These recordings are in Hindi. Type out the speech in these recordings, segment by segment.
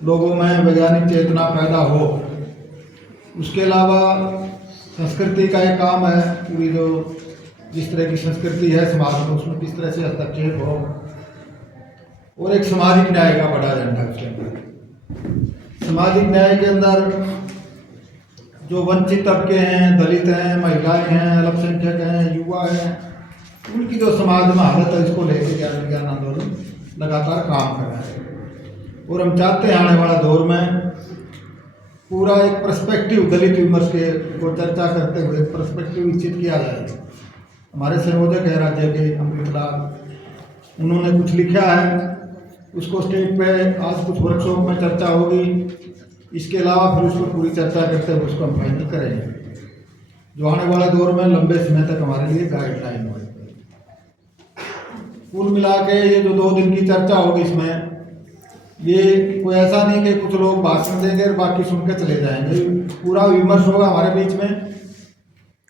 लोगों में वैज्ञानिक चेतना पैदा हो। उसके अलावा संस्कृति का एक काम है, पूरी जो जिस तरह की संस्कृति है समाज में उसमें किस तरह से हस्तक्षेप हो, और एक सामाजिक न्याय का बड़ा एजेंडा है उसके अंदर। सामाजिक न्याय के अंदर जो वंचित तबके हैं, दलित हैं, महिलाएं हैं, अल्पसंख्यक हैं, युवा हैं, उनकी जो समाज में हालत है इसको लेकर ज्ञान विज्ञान आंदोलन लगातार काम कर रहा है। और हम चाहते हैं आने वाला दौर में पूरा एक पर्सपेक्टिव दलित विमर्श के को चर्चा करते हुए पर्सपेक्टिव विकसित किया जाए। हमारे संयोजक है राज्य के अमृत लाल, उन्होंने कुछ लिखा है, उसको स्टेज पे आज कुछ वर्कशॉप में चर्चा होगी। इसके अलावा फिर उसको पूरी चर्चा करते हुए उसको हम फाइनल करेंगे, जो आने वाले दौर में लंबे समय तक हमारे लिए गाइडलाइन हो। कुल मिला के ये जो 2 दिन की चर्चा होगी इसमें ये कोई ऐसा नहीं कि कुछ लोग भाषण देंगे और बाकी सुन के चले जाएंगे। पूरा विमर्श होगा हमारे बीच में,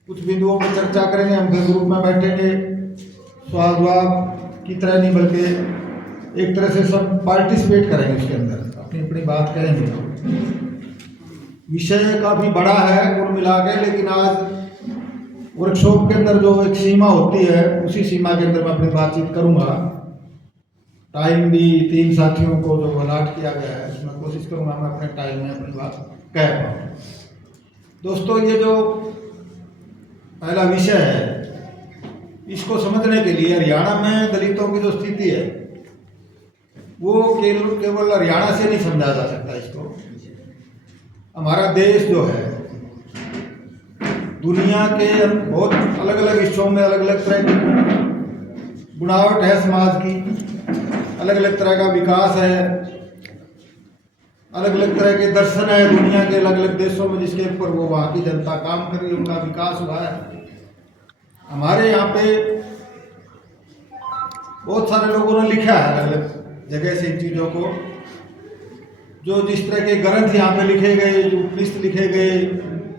कुछ बिंदुओं पर चर्चा करेंगे, हम फिर ग्रुप में बैठेंगे, सवाल जवाब की तरह नहीं बल्कि एक तरह से सब पार्टिसिपेट करेंगे, उसके अंदर अपनी अपनी बात करेंगे। विषय काफ़ी बड़ा है कुल मिला के, लेकिन आज वर्कशॉप के अंदर जो एक सीमा होती है उसी सीमा के अंदर मैं अपनी बातचीत करूँगा। टाइम भी 3 साथियों को जो अलाट किया गया है उसमें कोशिश करूँगा मैं अपने टाइम में अपनी बात कह पाऊँ। दोस्तों, ये जो पहला विषय है इसको समझने के लिए हरियाणा में दलितों की जो स्थिति है वो केवल हरियाणा से नहीं समझा जा सकता। इसको हमारा देश जो है दुनिया के बहुत अलग अलग हिस्सों में अलग अलग तरह की बुनावट है, समाज की अलग अलग तरह का विकास है, अलग अलग तरह के दर्शन है दुनिया के अलग अलग देशों में, जिसके ऊपर वो वहाँ की जनता काम कर रही है, उनका विकास हुआ है। हमारे यहाँ पे बहुत सारे लोगों ने लिखा है अलग अलग जगह से इन चीज़ों को, जो जिस तरह के ग्रंथ यहाँ पे लिखे गए, जो उपनिषद लिखे गए,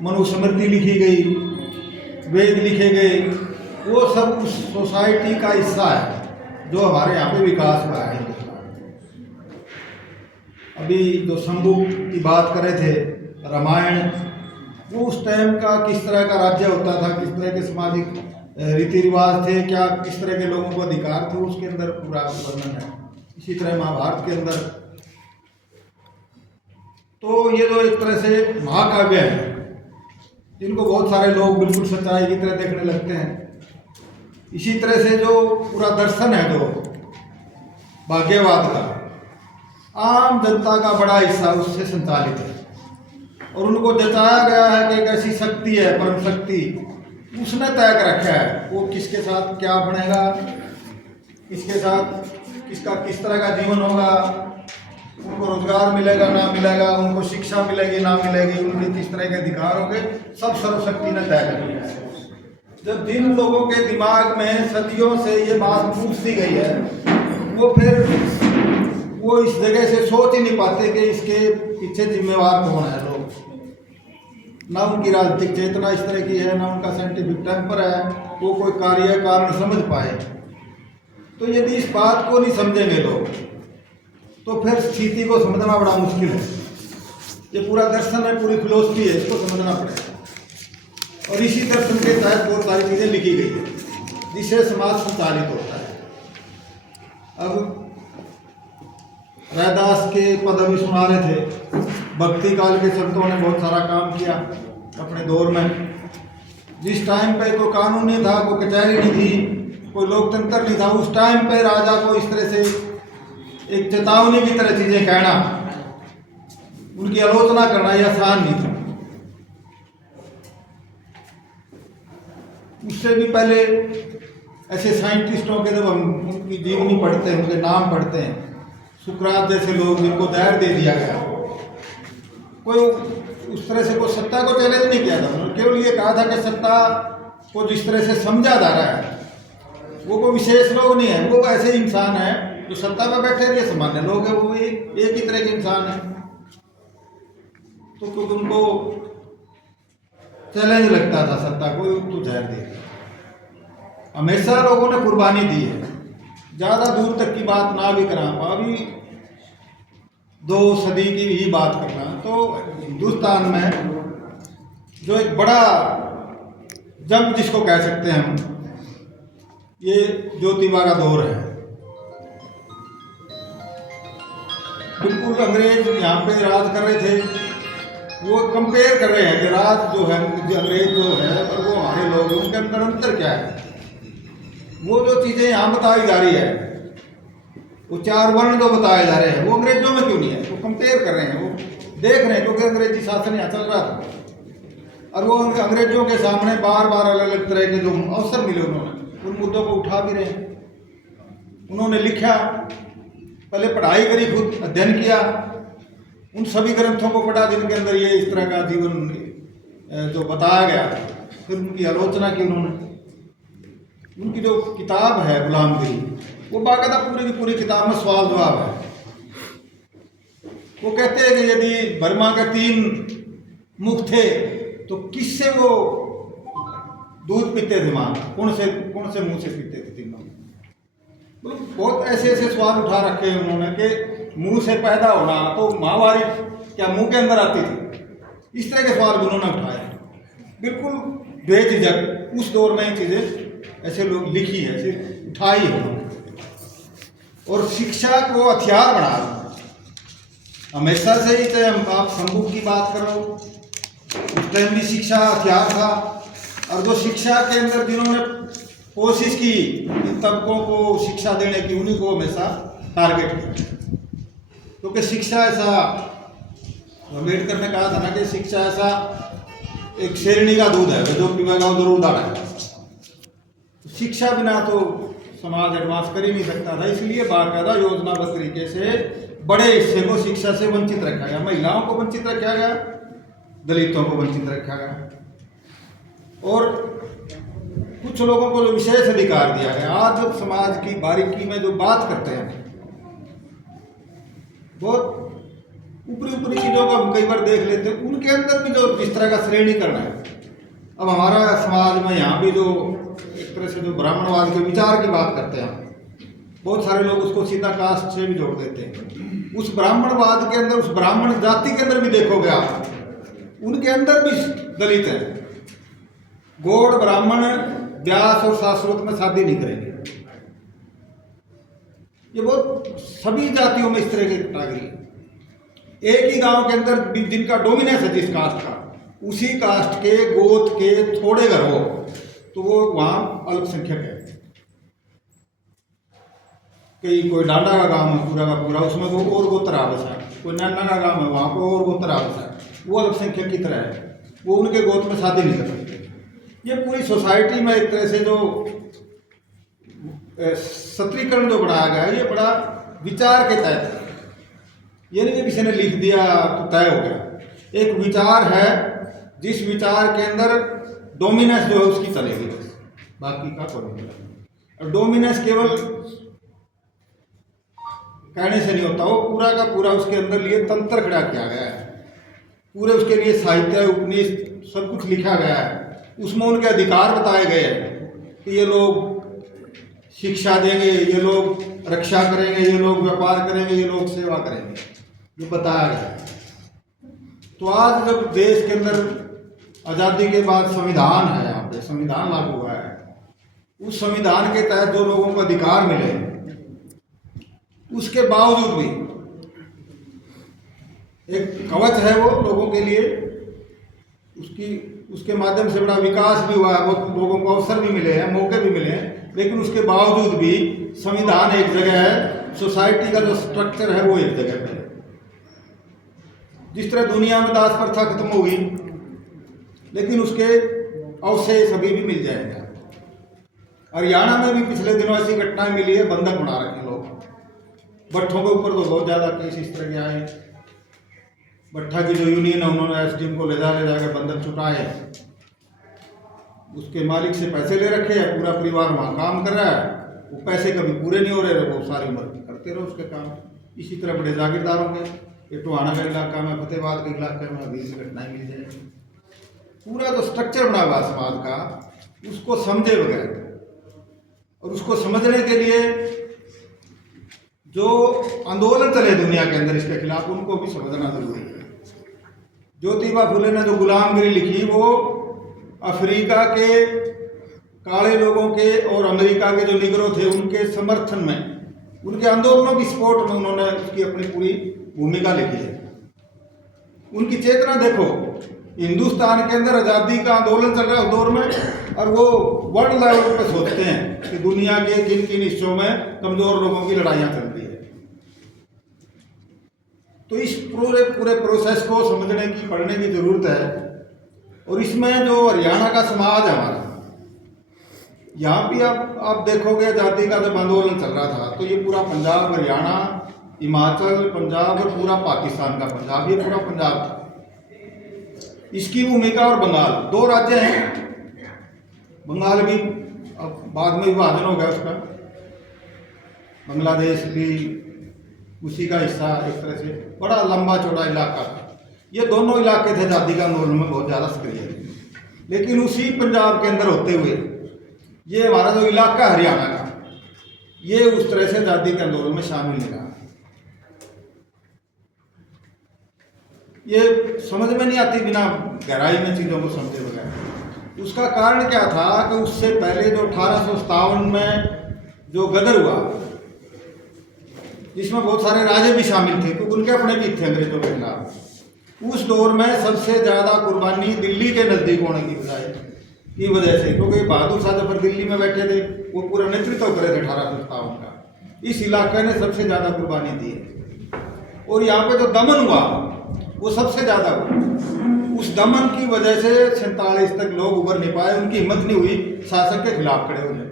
मनुस्मृति लिखी गई, वेद लिखे गए, वो सब उस सोसाइटी का हिस्सा है जो हमारे यहाँ पे विकास हुआ है। अभी जो शंभु की बात करे थे, रामायण, वो उस टाइम का किस तरह का राज्य होता था, किस तरह के सामाजिक रीति रिवाज थे, क्या किस तरह के लोगों को अधिकार थे, उसके अंदर पूरा वर्णन है। इसी तरह महाभारत के अंदर तो ये जो एक तरह से महाकाव्य है जिनको बहुत सारे लोग बिल्कुल सच्चाई की तरह देखने लगते हैं। इसी तरह से जो पूरा दर्शन है जो भाग्यवाद का, आम जनता का बड़ा हिस्सा उससे संचालित है और उनको जताया गया है कि एक ऐसी शक्ति है, परम शक्ति, उसने तय कर रखा है वो किसके साथ क्या बनेगा, किसके साथ किसका किस तरह का जीवन होगा, उनको रोजगार मिलेगा ना मिलेगा, उनको शिक्षा मिलेगी ना मिलेगी, उनके किस तरह के अधिकार होंगे, सब सर्वशक्ति ने तय कर दिया है। जब जिन लोगों के दिमाग में सदियों से ये बात पूछ दी गई है वो फिर वो इस जगह से सोच ही नहीं पाते कि इसके पीछे जिम्मेवार कौन है लोग। ना उनकी राजनीतिक चेतना इस तरह की है, ना उनका साइंटिफिक टेम्पर है, वो कोई कार्य कारण समझ पाए। तो यदि इस बात को नहीं समझेंगे लोग तो फिर स्थिति को समझना बड़ा मुश्किल है। ये पूरा दर्शन है, पूरी फिलोसफी है, इसको समझना पड़ेगा। और इसी दर्शन के तहत बहुत सारी चीज़ें लिखी गई है जिससे समाज संचालित होता है। अब रैदास के पद अभी सुना रहे थे, भक्ति काल के संतों ने बहुत सारा काम किया अपने दौर में। जिस टाइम पे कोई कानून नहीं था, कोई कचहरी नहीं थी, कोई लोकतंत्र नहीं था, उस टाइम पे राजा को इस तरह से एक चेतावनी की तरह चीजें कहना, उनकी आलोचना करना यह आसान नहीं था। उससे भी पहले ऐसे साइंटिस्टों के जब हम उनकी जीवनी पढ़ते हैं, उनके नाम पढ़ते हैं, सुकरात जैसे लोग जिनको धैर्य दे दिया गया, कोई उस तरह से कोई सत्ता को चैलेंज नहीं किया था, केवल ये कहा था कि सत्ता को जिस तरह से समझा जा रहा है वो कोई विशेष लोग नहीं है, वो ऐसे इंसान है जो सत्ता में बैठे हैं, ये सामान्य लोग हैं, वो एक ही तरह के इंसान है। तो कुछ उनको चैलेंज लगता था सत्ता को, तो धैर्य दे दिया। हमेशा लोगों ने कुर्बानी दी है, ज़्यादा दूर तक की बात ना भी करा। अभी 2 सदी की ही बात करना, तो हिंदुस्तान में जो एक बड़ा जंग जिसको कह सकते हैं हम, ये ज्योतिबा का दौर है। बिल्कुल अंग्रेज यहाँ पे राज कर रहे थे, वो कंपेयर कर रहे हैं कि राज जो है अंग्रेज जो है और वो हमारे लोग, उनके अंदर अंतर क्या है। वो जो चीज़ें यहाँ बताई जा रही है, वो 4 वर्ण जो बताए जा रहे हैं, वो अंग्रेजों में क्यों नहीं है। वो कंपेयर कर रहे हैं, वो देख रहे हैं, क्योंकि अंग्रेजी शासन यहाँ चल रहा था और वो अंग्रेजों के सामने बार बार अलग अलग तरह के जो अवसर मिले, उन्होंने उन मुद्दों को उठा भी रहे हैं। उन्होंने लिखा, पहले पढ़ाई करी, खुद अध्ययन किया, उन सभी ग्रंथों को पढ़ा जिनके अंदर ये इस तरह का जीवन जो बताया गया, फिर उनकी आलोचना की उन्होंने। उनकी जो किताब है गुलामगिरी, वो बाकायदा पूरी की पूरी किताब में सवाल जवाब है। वो कहते हैं कि यदि बर्मा के 3 मुख थे तो किससे वो दूध पीते थे, माँ कौन से मुंह से पीते थे तीनों। मतलब बहुत ऐसे ऐसे सवाल उठा रखे हैं उन्होंने कि मुंह से पैदा होना, तो माहवारी क्या मुंह के अंदर आती थी, इस तरह के सवाल भी उन्होंने उठाए। बिल्कुल बेझिझक उस दौर में ये चीज़ें ऐसे लोग लिखी है, ऐसे उठाई है। और शिक्षा को हथियार बना हमेशा से ही, चाहे हम आप शंभू की बात करो, उस टाइम भी शिक्षा हथियार था। और जो शिक्षा के अंदर जिन्होंने कोशिश की इन तबकों को शिक्षा देने की, उन्हीं को हमेशा टारगेट किया। क्योंकि शिक्षा ऐसा, अम्बेडकर ने कहा था ना कि शिक्षा ऐसा एक शेरनी का दूध है, जो पीवेगा वो जरूर दाढ़ेगा। शिक्षा बिना तो समाज एडवांस कर ही नहीं सकता था, इसलिए बाकायदा योजनाबद्ध तरीके से बड़े हिस्से को शिक्षा से वंचित रखा गया। महिलाओं को वंचित रखा गया, दलितों को वंचित रखा गया, और कुछ लोगों को विशेष अधिकार दिया गया। आज जब समाज की बारीकी में जो बात करते हैं, बहुत ऊपरी चीज़ों को हम कई बार देख लेते हैं, उनके अंदर भी जो जिस तरह का श्रेणीकरण है। अब हमारा समाज में यहाँ भी जो एक तरह से जो ब्राह्मणवाद के विचार की बात करते हैं, बहुत सारे लोग उसको सीधा कास्ट से भी जोड़ देते हैं। उस ब्राह्मणवाद के अंदर, उस ब्राह्मण जाति के अंदर भी देखोगे आप, उनके अंदर भी दलित है। गौड़ ब्राह्मण व्यास और शाश्वत में शादी नहीं करेंगे। ये बहुत सभी जातियों में इस तरह की कैटेगरी है। एक ही गांव के अंदर जिनका डोमिनेंस है जिस कास्ट का, उसी कास्ट के गोत के थोड़े घर हो तो वो वहां अल्पसंख्यक है। कोई डांडा का गांव है पूरा का पूरा, उसमें वो और गोत्र आपस है। कोई नन्ना का गांव है, वहां को और गोत्र आपस है, वो अल्पसंख्यक की तरह है, वो उनके गोत में शादी नहीं कर सकते। ये पूरी सोसाइटी में एक तरह से जो सत्रीकरण जो बनाया गया है, ये बड़ा विचार के तहत, ये नहीं कि किसी ने लिख दिया तो तय हो गया। एक विचार है, जिस विचार के अंदर डोमिनेंस जो है उसकी चलेगी, बस बाकी का कोई नहीं। और डोमिनेंस केवल कहने से नहीं होता, वो पूरा का पूरा उसके अंदर लिए तंत्र खड़ा किया गया है। पूरे उसके लिए साहित्य, उपनिषद सब कुछ लिखा गया है। उसमें उनके अधिकार बताए गए हैं कि ये लोग शिक्षा देंगे, ये लोग रक्षा करेंगे, ये लोग व्यापार करेंगे, ये लोग सेवा करेंगे, ये बताया गया। तो आज जब देश के अंदर आज़ादी के बाद संविधान है, यहाँ पे संविधान लागू हुआ है, उस संविधान के तहत जो लोगों को अधिकार मिले, उसके बावजूद भी एक कवच है वो लोगों के लिए, उसके माध्यम से बड़ा विकास भी हुआ है, बहुत लोगों को अवसर भी मिले हैं, मौके भी मिले हैं। लेकिन उसके बावजूद भी संविधान एक जगह है, सोसाइटी का जो स्ट्रक्चर है वो एक जगह पे है। जिस तरह दुनिया में दास प्रथा खत्म होगी, लेकिन उसके अवशेष अभी भी मिल जाएंगे। हरियाणा में भी पिछले दिनों ऐसी घटनाएं मिली है, बंधक बना रखे लोग। भट्ठों के ऊपर तो बहुत ज़्यादा केस इस तरह के आए। भट्ठा की जो यूनियन है, उन्होंने एसडीएम को ले जाकर बंधक छुटाए, उसके मालिक से पैसे ले रखे हैं, पूरा परिवार वहाँ काम कर रहा है, वो पैसे कभी पूरे नहीं हो रहे, वो सारी उम्र करते रहो उसके काम। इसी तरह बड़े जागीरदारों के, ये टोहाना का इलाका में, फतेहाबाद के इलाके में अभी से घटनाएं मिल जाएगी। पूरा जो स्ट्रक्चर बना हुआ समाज का, उसको समझे बगैर और उसको समझने के लिए जो आंदोलन चले दुनिया के अंदर इसके खिलाफ, उनको भी समझना जरूरी है। ज्योतिबा फुले ने जो गुलामगिरी लिखी वो अफ्रीका के काले लोगों के और अमेरिका के जो निगरो थे उनके समर्थन में, उनके आंदोलनों की सपोर्ट में उन्होंने उसकी अपनी पूरी भूमिका लिखी है। उनकी चेतना देखो, हिंदुस्तान के अंदर आज़ादी का आंदोलन चल रहा है उस दौर में, और वो वर्ल्ड लेवल पर सोचते हैं कि दुनिया के किन किन हिस्सों में कमजोर लोगों की लड़ाइयाँ चल रही है। तो इस पूरे पूरे प्रोसेस को समझने की, पढ़ने की जरूरत है। और इसमें जो हरियाणा का समाज है हमारा, यहाँ भी आप देखोगे आज़ादी का जब आंदोलन चल रहा था तो ये पूरा पंजाब, हरियाणा, हिमाचल, पंजाब और पूरा पाकिस्तान का पंजाब, ये पूरा पंजाब था। इसकी भूमिका, और बंगाल, दो राज्य हैं। बंगाल भी अब बाद में विभाजन हो गया उसका, बांग्लादेश भी उसी का हिस्सा, एक तरह से बड़ा लंबा चौड़ा इलाका था। ये दोनों इलाके थे आज़ादी का आंदोलन में बहुत ज़्यादा सक्रिय, लेकिन उसी पंजाब के अंदर होते हुए ये हमारा जो इलाका हरियाणा का, ये उस तरह से आज़ादी के आंदोलन में शामिल नहीं रहा। ये समझ में नहीं आती बिना गहराई में चीज़ों को समझे बगैर। उसका कारण क्या था कि उससे पहले जो 1857 में जो गदर हुआ, जिसमें बहुत सारे राजे भी शामिल थे क्योंकि उनके अपने भी थे अंग्रेजों के खिलाफ, उस दौर में सबसे ज़्यादा कुर्बानी दिल्ली के नज़दीक होने की वजह से, क्योंकि बहादुर शाह जफर दिल्ली में बैठे थे, वो पूरा नेतृत्व करे थे 1857 का, इस इलाके ने सबसे ज़्यादा कुर्बानी दी है। और यहाँ पे जो दमन हुआ वो सबसे ज़्यादा हुआ। उस दमन की वजह से 47 तक लोग उभर नहीं पाए, उनकी हिम्मत नहीं हुई शासक के खिलाफ खड़े हो जाए।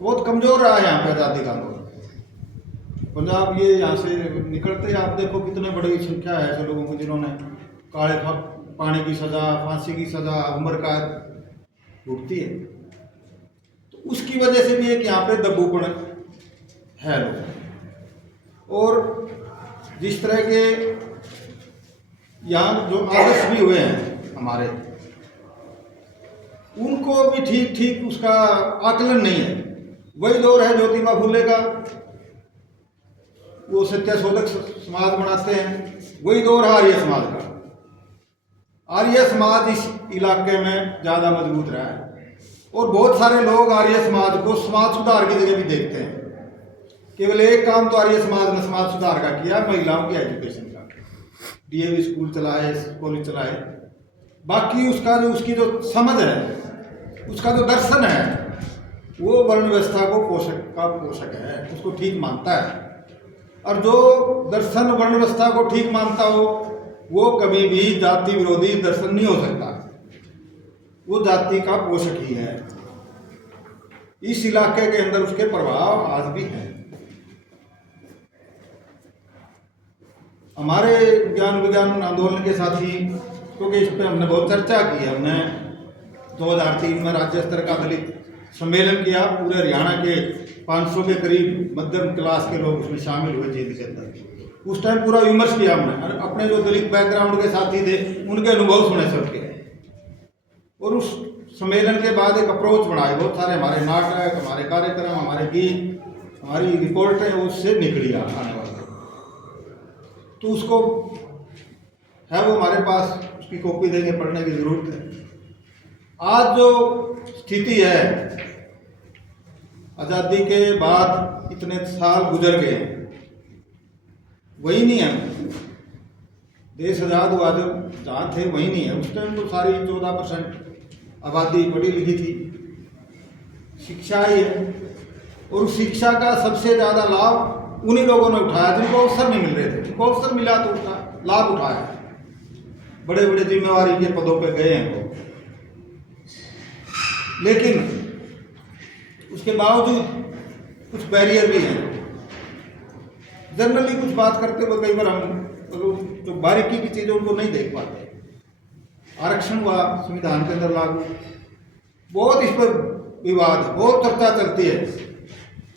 बहुत कमज़ोर रहा है यहाँ पे आज़ादी का आंदोलन। पंजाब ये यहाँ से निकलते आप देखो कितने बड़ी संख्या है ऐसे लोगों को जिन्होंने काले पानी की सज़ा, फांसी की सज़ा, उम्र कैद भुगती है। तो उसकी वजह से भी एक यहाँ पे दबूपण है लोग। और जिस तरह के यहाँ जो आदर्श भी हुए हैं हमारे, उनको भी ठीक ठीक उसका आकलन नहीं है। वही दौर है ज्योतिबा फुले का, वो सत्यशोधक समाज बनाते हैं, वही दौर है आर्य समाज का। आर्य समाज इस इलाके में ज़्यादा मजबूत रहा है और बहुत सारे लोग आर्य समाज को समाज सुधार की जगह भी देखते हैं। केवल एक काम तो आर्य समाज ने समाज सुधार का किया, महिलाओं की एजुकेशन का, डीएवी स्कूल चलाए, कॉलेज चलाए। बाकी उसका जो उसकी जो समझ है, उसका जो दर्शन है, वो वर्ण व्यवस्था को पोषक है, उसको ठीक मानता है। और जो दर्शन वर्ण व्यवस्था को ठीक मानता हो वो कभी भी जाति विरोधी दर्शन नहीं हो सकता, वो जाति का पोषक ही है। इस इलाके के अंदर उसके प्रभाव आज भी हैं। हमारे ज्ञान विज्ञान आंदोलन के साथी, क्योंकि इस पर हमने बहुत चर्चा की है, हमने 2003 में राज्य स्तर का दलित सम्मेलन किया। पूरे हरियाणा के 500 के करीब मध्यम क्लास के लोग उसमें शामिल हुए जीत के अंदर। उस टाइम पूरा विमर्श किया हमने, और अपने जो दलित बैकग्राउंड के साथी थे उनके अनुभव सुने सबके। और उस सम्मेलन के बाद एक अप्रोच बनाए, बहुत सारे हमारे नाटक, हमारे कार्यक्रम, हमारे गीत, हमारी रिपोर्टें उससे निकली आने वाले। तो उसको है वो हमारे पास, उसकी कॉपी देंगे, पढ़ने की ज़रूरत है। आज जो स्थिति है, आज़ादी के बाद इतने साल गुजर गए, वही नहीं है। देश आज़ाद हुआ जब जहाँ थे वही नहीं है। उस टाइम तो सारी 14% आबादी पढ़ी लिखी थी, शिक्षा ही है। और उस शिक्षा का सबसे ज़्यादा लाभ उन्हीं लोगों ने उठाया जिनको अवसर नहीं मिल रहे थे। जिनको अवसर मिला तो उसका लाभ उठाया, बड़े बड़े जिम्मेवारी के पदों पे गए हैं वो। लेकिन उसके बावजूद कुछ बैरियर भी हैं। जनरली कुछ बात करते हुए कई बार हम जो बारीकी की चीज़ें उनको नहीं देख पाते। आरक्षण हुआ संविधान के अंदर लागू, बहुत इस पर विवाद है, बहुत चर्चा चलती है।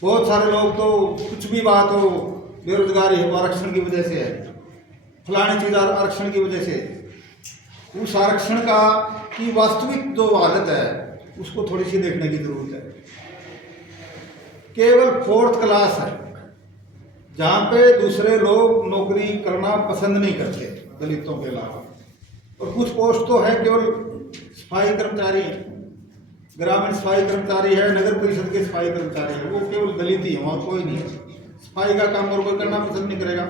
बहुत सारे लोग तो कुछ भी बात हो, बेरोजगारी है तो आरक्षण की वजह से है, फलानी चीज़ आरक्षण की वजह से। उस आरक्षण का की वास्तविक जो हालत है उसको थोड़ी सी देखने की जरूरत है। केवल 4th क्लास है जहाँ पे दूसरे लोग नौकरी करना पसंद नहीं करते दलितों के अलावा। और कुछ पोस्ट तो है केवल सफाई कर्मचारी, ग्रामीण सफाई कर्मचारी है, नगर परिषद के सफाई कर्मचारी है, वो केवल दलित ही है, वहाँ कोई नहीं है। सफाई का काम और कोई करना पसंद नहीं करेगा,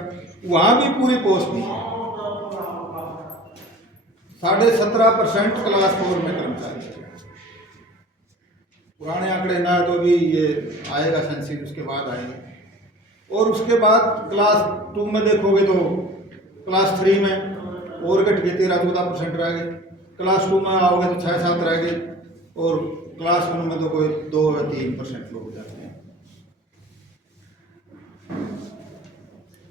वहाँ भी पूरी पोस्ट नहीं है। 17.5% क्लास 4 में कर्मचारी है। पुराने आंकड़े ना तो भी ये आएगा सेंसिस, उसके बाद आएगा। और उसके बाद क्लास 2 में देखोगे तो क्लास 3 में और घट के 13-14% रह गए, क्लास 2 में आओगे तो 6-7 रह गए, और क्लास 1 में तो कोई 2 या 3% लोग जाते हैं।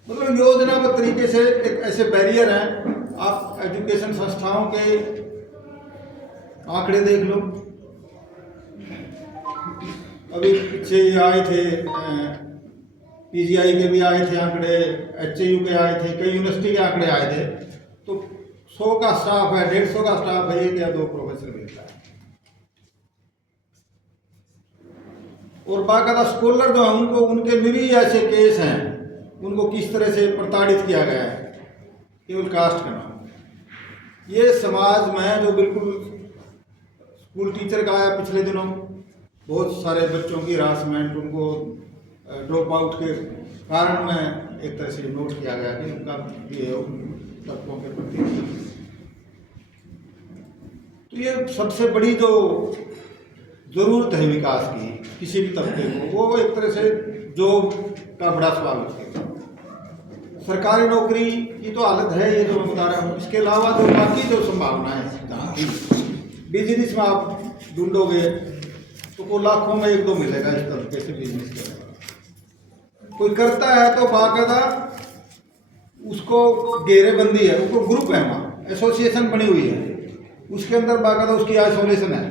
मतलब योजनाबद्ध तरीके से एक ऐसे बैरियर हैं। आप एजुकेशन संस्थाओं के आंकड़े देख लो, अभी पीछे ये आए थे, पीजीआई के भी आए थे आंकड़े, एचयू के आए थे, कई यूनिवर्सिटी के आंकड़े आए थे, तो 100 का स्टाफ है, 150 का स्टाफ है, 1 या 2 प्रोफेसर मिलता है। और बाकायदा स्कॉलर जो है उनको, उनके निरीह ऐसे केस हैं, उनको किस तरह से प्रताड़ित किया गया है केवल कास्ट के नाम। ये समाज में जो बिल्कुल, स्कूल टीचर का आया पिछले दिनों, बहुत सारे बच्चों की हरासमेंट, उनको ड्रॉप आउट के कारण में एक तरह से नोट किया गया कि उनका ये तत्वों के प्रति। तो ये सबसे बड़ी जो जरूरत है विकास की किसी भी तबके को, वो एक तरह से जॉब का बड़ा सवाल है। सरकारी नौकरी की तो हालत है ये जो मैं बता रहा हूँ, इसके अलावा जो बाकी जो संभावनाएं हैं, बिजनेस में आप ढूंढोगे तो वो लाखों में 1-2 मिलेगा इस तरीके से बिजनेस करने वाला। कोई करता है तो बाकायदा उसको घेरेबंदी है, उसको ग्रुप है, वहाँ एसोसिएशन बनी हुई है, उसके अंदर बाकायदा उसकी आइसोलेशन है।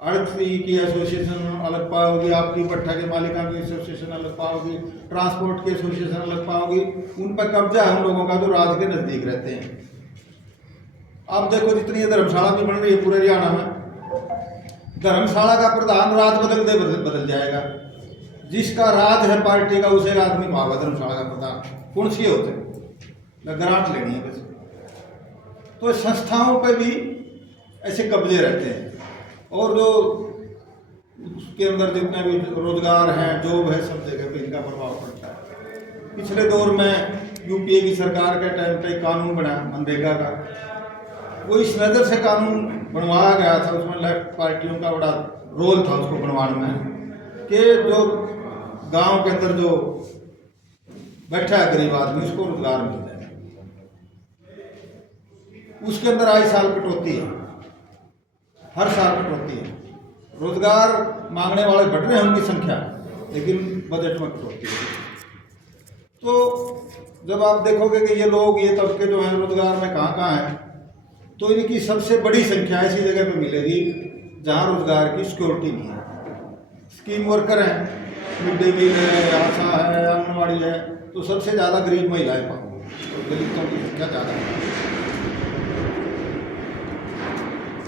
आड़ती की एसोसिएशन अलग पाओगी, आपकी भट्ठा के मालिका की एसोसिएशन अलग पाओगी, ट्रांसपोर्ट की एसोसिएशन अलग पाओगी। उन पर कब्जा है उन लोगों का जो राज के नज़दीक रहते हैं। आप देखो जितनी धर्मशाला भी बन रही है पूरे हरियाणा में, धर्मशाला का प्रधान राज बदल जाएगा, जिसका राज है पार्टी का उसे आदमी भागा धर्मशाला का प्रधान। कौन सी होते हैं, ग्रांट लेनी है बस। तो संस्थाओं पर भी ऐसे कब्जे रहते हैं, और जो उसके अंदर जितने भी रोजगार हैं, जॉब है, सब जगह पे इनका प्रभाव पड़ता है। पिछले दौर में यूपीए की सरकार के टाइम पे कानून बना मनरेगा का, वो इस नज़र से कानून बनवाया गया था, उसमें लेफ्ट पार्टियों का बड़ा रोल था उसको बनवाने में, कि जो गांव के अंदर जो बैठा है गरीब आदमी उसको रोजगार मिल जाए। उसके अंदर आए साल कटौती है, हर साल कटौती है। रोजगार मांगने वाले बढ़ रहे हैं उनकी संख्या, लेकिन बजट में कटौती है। तो जब आप देखोगे कि ये लोग, ये तबके जो हैं रोजगार में कहाँ हैं, तो इनकी सबसे बड़ी संख्या ऐसी जगह पे मिलेगी जहाँ रोजगार की सिक्योरिटी नहीं है। स्कीम वर्कर हैं, मिड डे मील है, आशा है, आंगनबाड़ी है, तो सबसे ज़्यादा गरीब महिलाएं पाओगे, और दलितों की संख्या ज़्यादा है।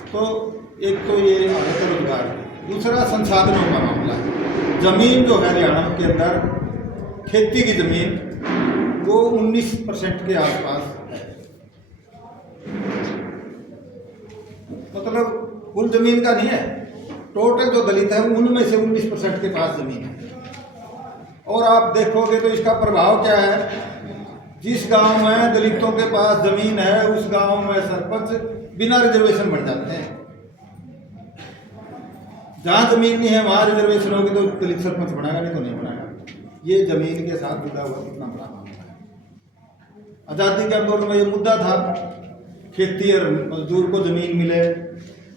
तो एक तो ये हालत है रोजगार की, दूसरा संसाधनों का मामला है। जमीन जो है हरियाणा के अंदर, खेती की जमीन वो 19% के आसपास है। मतलब कुल जमीन का नहीं है, टोटल जो दलित है उनमें से 19% के पास जमीन है। और आप देखोगे तो इसका प्रभाव क्या है, जिस गांव में दलितों के पास जमीन है उस गांव में सरपंच बिना रिजर्वेशन बन जाते हैं। जहाँ जमीन नहीं है वहाँ रिजर्वेशन होगी तो दलित सरपंच बनाएगा, नहीं तो नहीं बनाएगा। ये जमीन के साथ जुड़ा हुआ कितना बड़ा मामला है। आज़ादी के आंदोलन में ये मुद्दा था, खेती और मजदूर को जमीन मिले,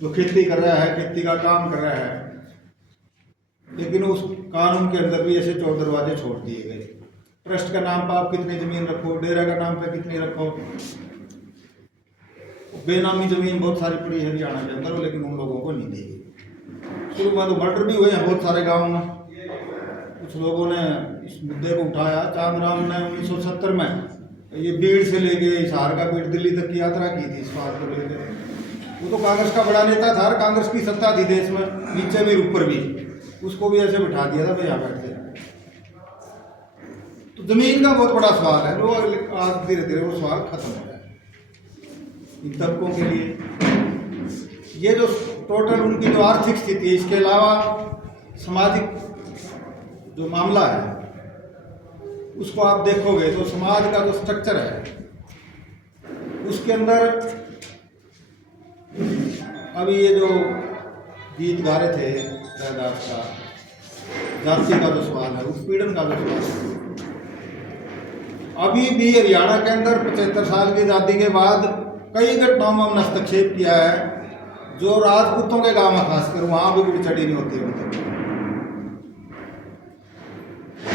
जो खेती कर रहा है, खेती का काम कर रहा है। लेकिन उस कानून के अंदर भी ऐसे चौर दरवाजे छोड़ दिए गए। ट्रस्ट का नाम पर आप कितनी जमीन रखो, डेरा का नाम पे कितनी रखो। बेनामी जमीन बहुत सारी पड़ी है हरियाणा के अंदर, लेकिन उन लोगों को नहीं दी गई। शुरू में तो मर्डर भी हुए हैं बहुत सारे गाँव में। कुछ लोगों ने इस मुद्दे को उठाया। चांदराम ने 1970 में ये बीड़ से लेके हिसार का बीड़ दिल्ली तक की यात्रा की थी इस बात को लेकर। वो तो कांग्रेस का बड़ा नेता था, कांग्रेस की सत्ता थी देश में, नीचे भी ऊपर भी। उसको भी ऐसे बिठा दिया था भाई यहाँ बैठते। जमीन का बहुत बड़ा सवाल है, लोग आज धीरे धीरे वो सवाल खत्म हो रहा है इन तबकों के लिए। ये जो टोटल उनकी जो आर्थिक स्थिति है, इसके अलावा सामाजिक जो मामला है उसको आप देखोगे तो समाज का जो स्ट्रक्चर है उसके अंदर अभी ये जो गीत गा रहे थे रैदास का, जाति का जो सवाल है, उत्पीड़न का जो सवाल है, अभी भी हरियाणा के अंदर 75 साल की आज़ादी के बाद कई घटनाओं में हमने हस्तक्षेप किया है, जो राजपूतों के गांव में खासकर वहां भी कोई चढ़ी नहीं होती है।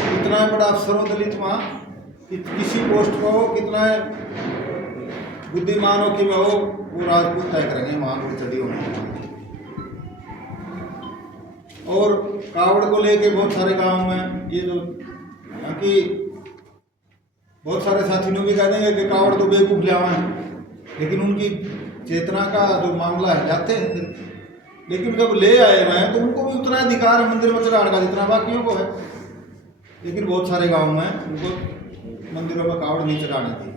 कितना बड़ा अफसर हो दलित वहां, किसी पोस्ट पर हो, कितना बुद्धिमान हो कि मैं हो, वो राजपूत तय करेंगे वहां कोई चढ़ी होनी। और कावड़ को लेके बहुत सारे गांव में ये जो यहाँ की बहुत सारे साथियों भी कह देंगे कि कावड़ तो बेवकूफ लिया है, लेकिन उनकी चेतना का जो मामला है जाते हैं, लेकिन जब ले आए हैं तो उनको भी उतना अधिकार है मंदिर में चढ़ाने का जितना बाकियों को है। लेकिन बहुत सारे गांव में उनको मंदिरों में कावड़ नहीं चढ़ाने दी,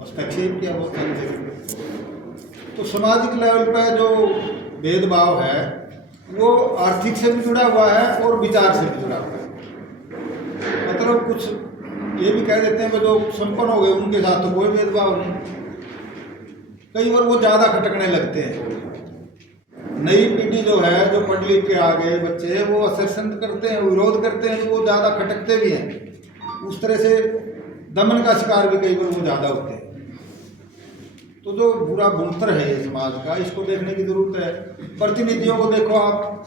हस्तक्षेप किया बहुत सारी जगह। तो सामाजिक लेवल पर जो भेदभाव है वो आर्थिक से भी जुड़ा हुआ है और विचार से भी जुड़ा हुआ है। मतलब कुछ ये भी कह देते हैं कि जो संपन्न हो गए उनके साथ तो कोई भेदभाव नहीं, कई बार वो ज़्यादा खटकने लगते हैं। नई पीढ़ी जो है, जो पढ़ लिख के आगे बच्चे हैं, वो असरसन करते हैं, विरोध करते हैं, वो ज़्यादा खटकते भी हैं। उस तरह से दमन का शिकार भी कई बार वो ज़्यादा होते हैं। तो जो बुरा बुनकर है ये समाज का, इसको देखने की जरूरत है। प्रतिनिधियों को देखो आप,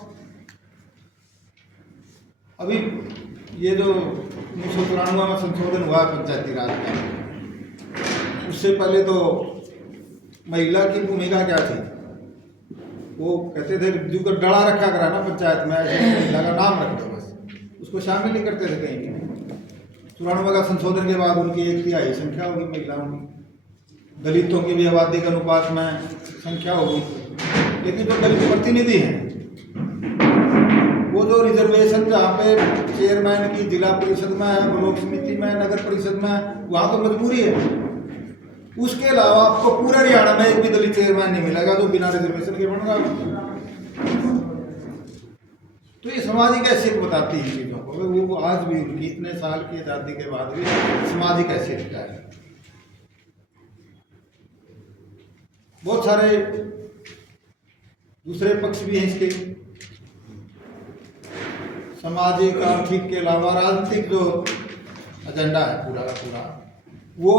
अभी ये जो 1993 में संशोधन हुआ पंचायती राज का, उससे पहले तो महिला की भूमिका क्या थी? वो कहते थे जो डरा रखा करा ना पंचायत में, ऐसे महिला का नाम रख दो बस, उसको शामिल नहीं करते थे कहीं भी। 94 का संशोधन के बाद उनकी 1/3 संख्या होगी महिलाओं की, दलितों की भी आबादी के अनुपात में संख्या होगी। लेकिन जो दलित प्रतिनिधि हैं वो जो रिजर्वेशन जहाँ पे चेयरमैन की जिला परिषद में है, ब्लॉक समिति में, नगर परिषद में, वहाँ तो मजबूरी है। उसके अलावा आपको पूरे हरियाणा में एक भी दलित चेयरमैन नहीं मिलेगा जो बिना रिजर्वेशन के बनेगा। तो ये सामाजिक हैसियत बताती है चीज़ों को। वो आज भी उनकी इतने साल की आज़ादी के बाद भी सामाजिक हैसियत क्या है। बहुत सारे दूसरे पक्ष भी हैं इसके, सामाजिक आर्थिक के अलावा राजनीतिक जो एजेंडा है पूरा का पूरा, वो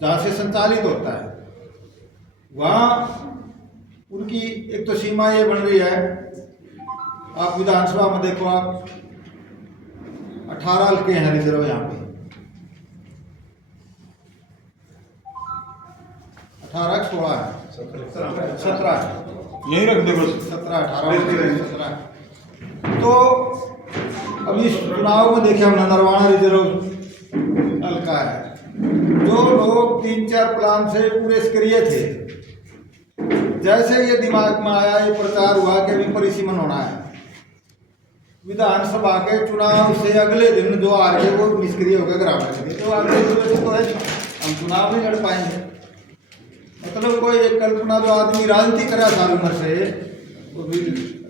जहाँ से संचालित होता है वहाँ उनकी एक तो सीमा ये बन रही है। आप विधानसभा में देखो, आप 18 हल्के हैं रिजर्व, यहाँ पे 18 16 है, 17 यही रख दे बस, 17 18 17। तो अभी इस चुनाव में देखिए हमने नरवाना रिजर्व हल्का है, जो लोग 3-4 प्लान से पूरे सक्रिय थे, जैसे ये दिमाग में आया, ये प्रचार हुआ कि अभी परिसीमन होना है, विधानसभा के चुनाव से अगले दिन जो आ रहे वो निष्क्रिय होकर ग्रामीण लगे। तो आगे तो है हम चुनाव नहीं लड़ पाएंगे। मतलब कोई एक कल्पना, जो आदमी राजनीति करा साल उम्र से,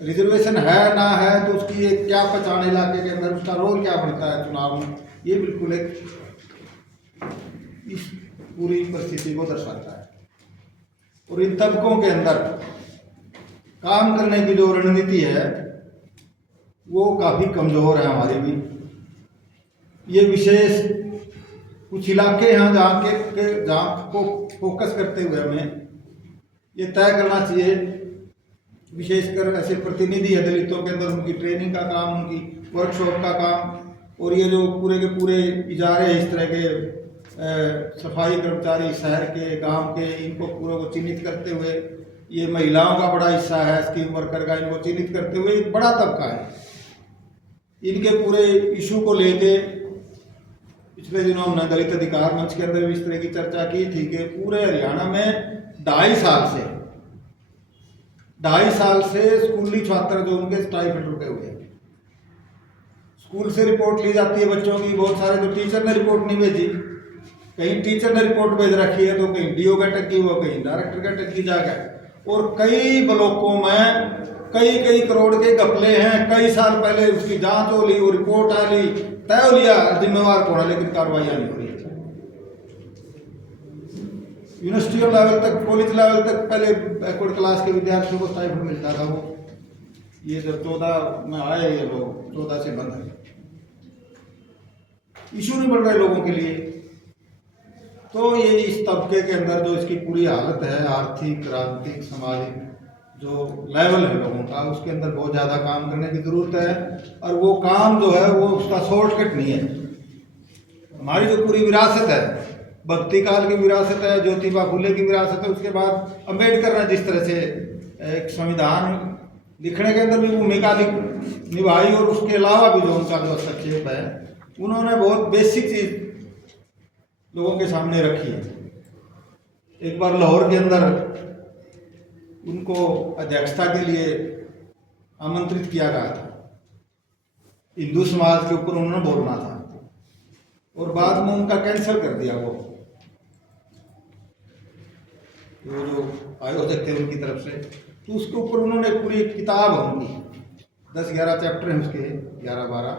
रिजर्वेशन है ना है तो उसकी ये क्या पहचान, इलाके के अंदर उसका रोल क्या बढ़ता है चुनाव में, ये बिल्कुल एक इस पूरी परिस्थिति को दर्शाता है। और इन तबकों के अंदर काम करने की जो रणनीति है वो काफ़ी कमज़ोर है हमारी भी। ये विशेष कुछ इलाके हैं जहाँ को फोकस करते हुए हमें ये तय करना चाहिए, विशेषकर ऐसे प्रतिनिधि है दलितों के अंदर, उनकी ट्रेनिंग का काम, उनकी वर्कशॉप का काम, और ये जो पूरे के पूरे इजारे इस तरह के सफाई कर्मचारी शहर के, गांव के, इनको पूरे को चिन्हित करते हुए, ये महिलाओं का बड़ा हिस्सा है स्कीम वर्कर का, इनको चिन्हित करते हुए एक बड़ा तबका है। इनके पूरे इशू को लेके पिछले दिनों हमने दलित अधिकार मंच के अंदर भी इस तरह की चर्चा की थी कि पूरे हरियाणा में 2.5 साल से स्कूली छात्र जो उनके स्टाइपेंड रुके हुए हैं, स्कूल से रिपोर्ट ली जाती है बच्चों की, बहुत सारे तो टीचर ने रिपोर्ट नहीं भेजी, कहीं टीचर ने रिपोर्ट भेज रखी है तो कहीं डीओ का टक्की हुआ, कहीं डायरेक्टर का टक्की जाकर। और कई ब्लॉकों में कई कई करोड़ के घपले हैं, कई साल पहले उसकी जांच हो ली, वो रिपोर्ट आ ली, तय हो लिया जिम्मेवार कौन है, लेकिन कार्रवाई नहीं हो रही। यूनिवर्सिटी लेवल तक, कॉलेज लेवल तक पहले बैकवर्ड क्लास के विद्यार्थियों को स्टाइपेंड मिलता था, वो ये जब 14 में आए ये लोग 14 से बंद है, इशू नहीं बढ़ रहे लोगों के लिए। तो ये इस तबके के अंदर जो इसकी पूरी हालत है, आर्थिक, राजनीतिक, सामाजिक जो लेवल है लोगों का, उसके अंदर बहुत ज़्यादा काम करने की ज़रूरत है। और वो काम जो है वो उसका शॉर्टकट नहीं है। हमारी जो पूरी विरासत है, भक्ति काल की विरासत है, ज्योतिबा फुले की विरासत है, उसके बाद अम्बेडकर ने जिस तरह से एक संविधान लिखने के अंदर भी भूमिका निभाई, और उसके अलावा भी जो उनका जो हस्तक्षेप है, उन्होंने बहुत बेसिक चीज़ लोगों के सामने रखी है। एक बार लाहौर के अंदर उनको अध्यक्षता के लिए आमंत्रित किया गया था, हिंदू समाज के ऊपर उन्होंने बोलना था, और बाद में उनका कैंसिल कर दिया। वो जो आयोजक थे उनकी तरफ से, तो उसके ऊपर उन्होंने पूरी किताब है उनकी, 10-11 चैप्टर हैं उसके, 11-12,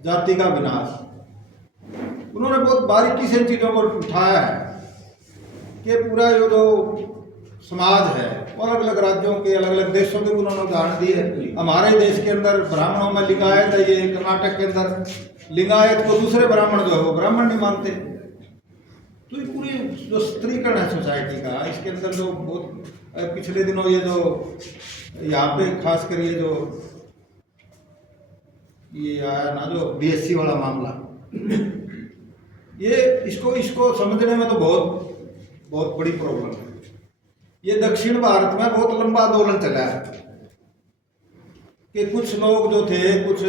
जाति का विनाश। उन्होंने बहुत बारीकी से इन चीज़ों को उठाया है कि पूरा ये जो समाज है, अलग अलग राज्यों के, अलग अलग देशों के उन्होंने उदाहरण दिए। हमारे देश के अंदर ब्राह्मणों में लिंगायत है, ये कर्नाटक के अंदर लिंगायत को दूसरे ब्राह्मण जो है वो ब्राह्मण नहीं मानते। तो ये पूरी जो स्त्रीकरण है सोसाइटी का, इसके अंदर जो बहुत पिछले दिनों ये जो यहाँ पे खास कर ये आया ना जो बीएससी वाला मामला, ये इसको समझने में तो बहुत बड़ी प्रॉब्लम है। ये दक्षिण भारत में बहुत लंबा आंदोलन चला है कि कुछ लोग जो थे, कुछ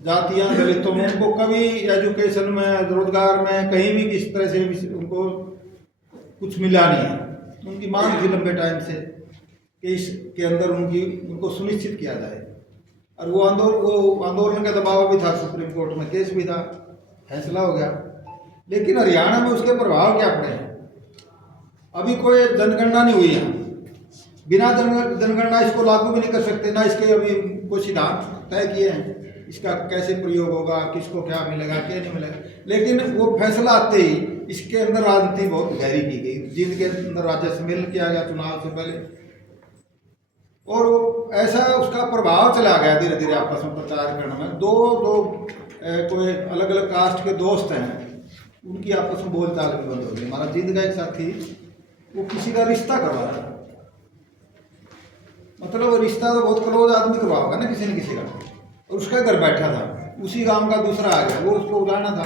जातियां, दलितों में, उनको कभी एजुकेशन में, रोजगार में, कहीं भी किस तरह से उनको कुछ मिला नहीं है। उनकी मांग थी लंबे टाइम से कि इसके अंदर उनको सुनिश्चित किया जाए, और वो आंदोलन का दबाव भी था, सुप्रीम कोर्ट में केस भी था, फैसला हो गया। लेकिन हरियाणा में उसके प्रभाव क्या पड़े? अभी कोई जनगणना नहीं हुई है, बिना जनगणना इसको लागू भी नहीं कर सकते, ना इसके अभी कोई सिद्धांत तय किए हैं इसका कैसे प्रयोग होगा, किसको क्या मिलेगा, क्या नहीं मिलेगा। लेकिन वो फैसला आते ही इसके अंदर राजनीति बहुत गहरी की गई, जिनके अंदर राज्य सम्मेलन किया गया चुनाव से पहले, और ऐसा उसका प्रभाव चला गया धीरे धीरे आपस में प्रचार करने में। दो कोई अलग अलग कास्ट के दोस्त हैं, उनकी आपस में बोलचाल भी बंद हो गई। हमारा जिंद का एक साथी, वो किसी का रिश्ता करवा रहा है, मतलब वो रिश्ता तो बहुत क्लोज आदमी करवा होगा ना किसी न किसी का, और उसका घर बैठा था, उसी गांव का दूसरा आ गया, वो उसको उड़ाना था,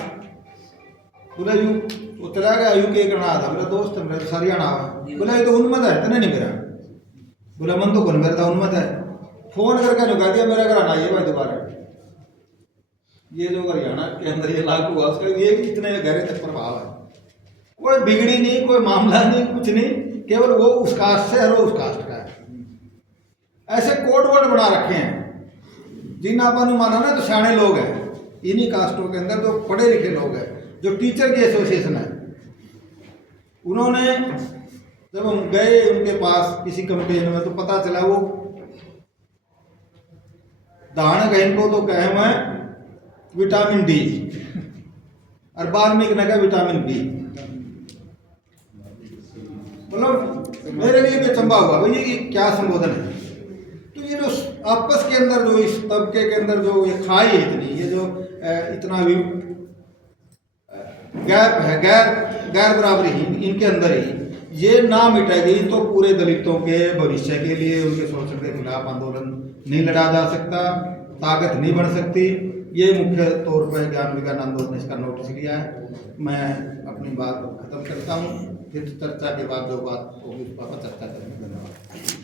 बोला यूं वो चला गया, यूं के करना था, मेरा दोस्त है, मेरा हरियाणा है, बोला ये तो उन्मत है, इतना नहीं मेरा, बोला मन तो कौन मेरा था, उन्मत है, फोन करके नुका दिया मेरा घर आना ये भाई दोबारा। ये जो हरियाणा के अंदर ये लागू हुआ, उसका ये इतने गहरे तक प्रभाव है। कोई बिगड़ी नहीं, कोई मामला नहीं, कुछ नहीं, केवल वो उस कास्ट से है, वो उस कास्ट का है। ऐसे कोड वर्ड बना रखे हैं, जिन आपने माना ना तो सियाने लोग हैं इन्हीं कास्टों के अंदर, जो पढ़े लिखे लोग हैं, जो टीचर की एसोसिएशन है, उन्होंने जब हम गए उनके पास किसी कंपेन में, तो पता चला वो दान गहन को तो कहे मैं विटामिन डी, और वाल्मीकि ने कहा विटामिन बी। मतलब मेरे लिए भी अचंभा हुआ भाई ये क्या संबोधन है। तो ये जो आपस के अंदर जो इस तबके के अंदर जो ये खाई है इतनी, ये जो इतना भी गैप है, गैर बराबरी इनके अंदर ही, ये ना मिटेगी तो पूरे दलितों के भविष्य के लिए, उनके शोषण के खिलाफ आंदोलन नहीं लड़ा जा सकता, ताकत नहीं बन सकती। ये मुख्य तौर पर ज्ञान विज्ञान ने इसका नोटिस लिया है। मैं अपनी बात खत्म करता हूँ, फिर चर्चा के बाद जो बात होगी उस पर चर्चा करेंगे। धन्यवाद।